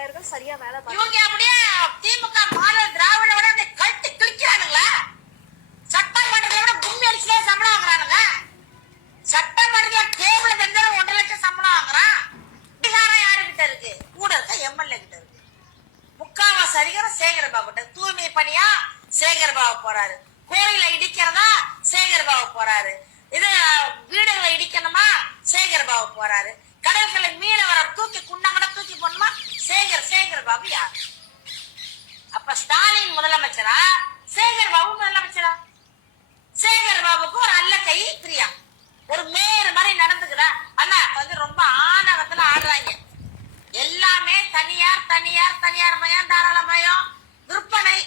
பொறியாளர்கள் சரியா வேலை இவங்க அப்படியே திமுக மாடல் திராவிட விட அப்படியே கழட்டி கிழிக்கிறானுங்களா? சட்டமன்றத்தை விட கும்மி அடிச்சுட்டே சம்பளம் வாங்குறானுங்க. சட்டமன்றத்துல கேபிள் தெரிஞ்ச 1.5 லட்சம் சம்பளம் வாங்குறான். அதிகாரம் யாருகிட்ட இருக்கு? கூட இருக்க எம்எல்ஏ கிட்ட இருக்கு. முக்காவாசி அதிகாரம் சேகர் பாபு கிட்ட. தூய்மை பணியா சேகர் பாபு போறாரு. கோயில இடிக்கிறதா சேகர் பாபு போறாரு. இது வீடுகளை இடிக்கணுமா சேகர் பாபு போறாரு. கடற்கரை மீனவரை தூக்கி குண்டாங்கட தூக்கி போடணுமா சேகர் பாபு யார்? அப்ப ஸ்டாலின் முதலமைச்சரா சேகர் பாபு முதலமைச்சரா? சேகர் பாபுக்கு ஒரு அல்ல கை பிரியா ஒரு மேயர் மாதிரி நடந்துக்கிறா. ஆனா வந்து ரொம்ப ஆணவத்துல ஆடுறாங்க. எல்லாமே தனியார் தனியார் தனியார் மயம் தாராளமயம் விற்பனை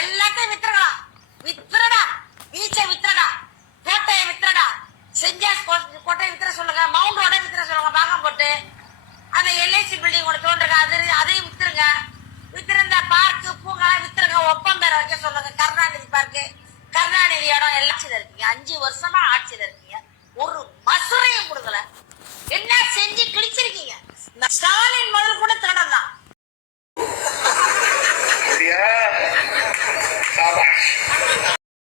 எல்லாத்தையும் வித்துறலாம். வித்துறடா பீச்சை வித்துறடா, கோட்டையை வித்துறடா, செஞ்சா கோட்டையை வித்துற சொல்லுங்க, மவுண்ட் ரோட வித்துற சொல்லுங்க. பாகம் போட்டு அந்த எல்ஐசி பில்டிங் ஒன்று தோன்றுங்க, அதையும் வித்துருங்க. வித்திருந்த பார்க்கு பூங்கா வித்துருங்க. ஒப்பம் பேர வைக்க சொல்லுங்க. கருணாநிதி பார்க்கு, கருணாநிதி இடம் எல்லாம் ஆட்சியில இருக்கீங்க. 5 வருஷமா ஆட்சியில இருக்கீங்க. ஒரு மசுரையும் கொடுக்கல. என்ன செஞ்சு கிழிச்சிருக்கீங்க? ஸ்டாலின்